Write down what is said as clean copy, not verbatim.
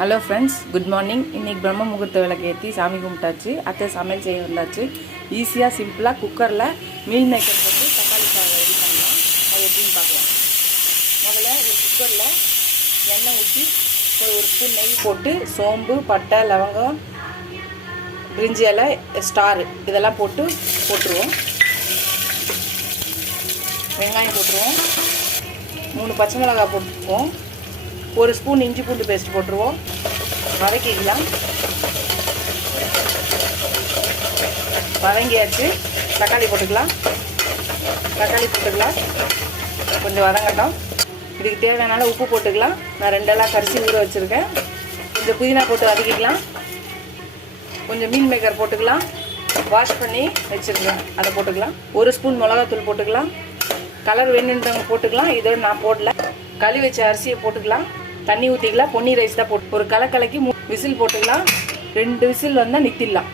Hello friends, good morning. இன்றைக்கி பிரம்ம முகூர்த்த விளக்கு ஏற்றி சாமி கும்பிட்டாச்சு. அத்தை சமையல் செய்ய வந்தாச்சு. ஈஸியாக சிம்பிளாக குக்கரில் மீல் மேக்கர் போட்டு தக்காளி சாதம் ரெடி பண்ணலாம். அது எப்படின்னு பார்க்கலாம். முதல்ல ஒரு குக்கரில் எண்ணெய் ஊற்றி ஒரு ஸ்பூன் நெய் போட்டு சோம்பு, பட்டை, லவங்கம், பிரிஞ்சி இலை, ஸ்டார் இதெல்லாம் போட்டுருவோம். வெங்காயம் போட்டுருவோம். 3 பச்சை மிளகாய் போட்டுருவோம். ஒரு ஸ்பூன் இஞ்சி பூண்டு பேஸ்ட் போட்டுருவோம். வதக்கிக்கலாம். வதங்கியாச்சு. தக்காளி போட்டுக்கலாம். கொஞ்சம் வதங்கட்டும். இதுக்கு தேவையான உப்பு போட்டுக்கலாம். நான் 2 எல்லாம் கரிசி ஊற வச்சுருக்கேன். கொஞ்சம் புதினா போட்டு வதக்கிக்கலாம். கொஞ்சம் மீன் மேக்கர் போட்டுக்கலாம். வாஷ் பண்ணி வச்சுருக்கேன், அதை போட்டுக்கலாம். 1 ஸ்பூன் மிளகாத்தூள் போட்டுக்கலாம். கலர் வேணுன்றவங்க போட்டுக்கலாம். இதோட நான் போடல. கழுவி வச்ச அரிசியை போட்டுக்கலாம். தண்ணி ஊற்றிக்கலாம். பொன்னி ரைஸ் தான் போட்டு ஒரு கலக்கி 3 விசில் போட்டுக்கலாம். 2 விசில் வந்தால் நிறுத்திடலாம்.